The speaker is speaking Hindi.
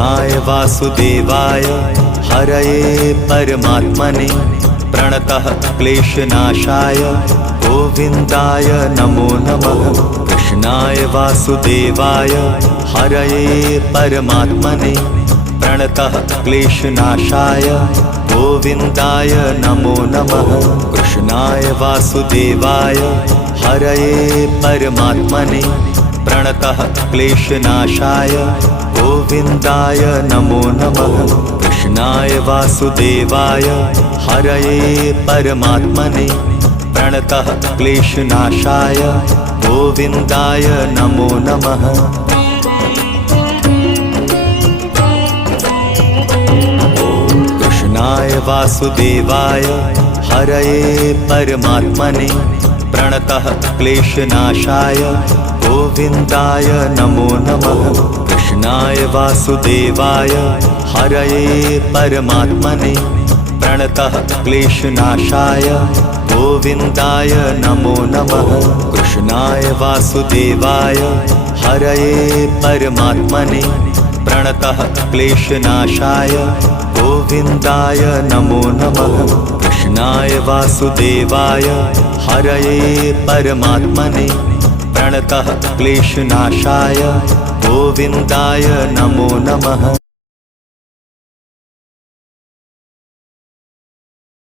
वासुदेवाय हरये परमात्मने प्रणतः क्लेशनाशाय गोविन्दाय नमो नमः। कृष्णाय वासुदेवाय हरये परमात्मने प्रणतः क्लेशनाशाय गोविन्दाय नमो नमः। कृष्णाय वासुदेवाय हरये परमात्मने प्रणतः क्लेशनाशाय गोविन्दाय नमो नमः। कृष्णाय वासुदेवाय हरये परमात्मने प्रणतः क्लेशनाशाय गोविन्दाय नमो नमः। कृष्णाय वासुदेवाय हरये परमात्मने प्रणतः क्लेशनाशाय गोविन्दाय नमो नमः। कृष्णाय वासुदेवाय हरये परमात्मने प्रणतः क्लेशनाशाय गोविन्दाय नमो नमः। कृष्णाय वासुदेवाय हरये परमात्मने प्रणतः क्लेशनाशाय गोविन्दाय नमो नमः। कृष्णाय वासुदेवाय हरये परमात्मने प्रणतः क्लेशनाशाय गोविन्दाय नमो नमः।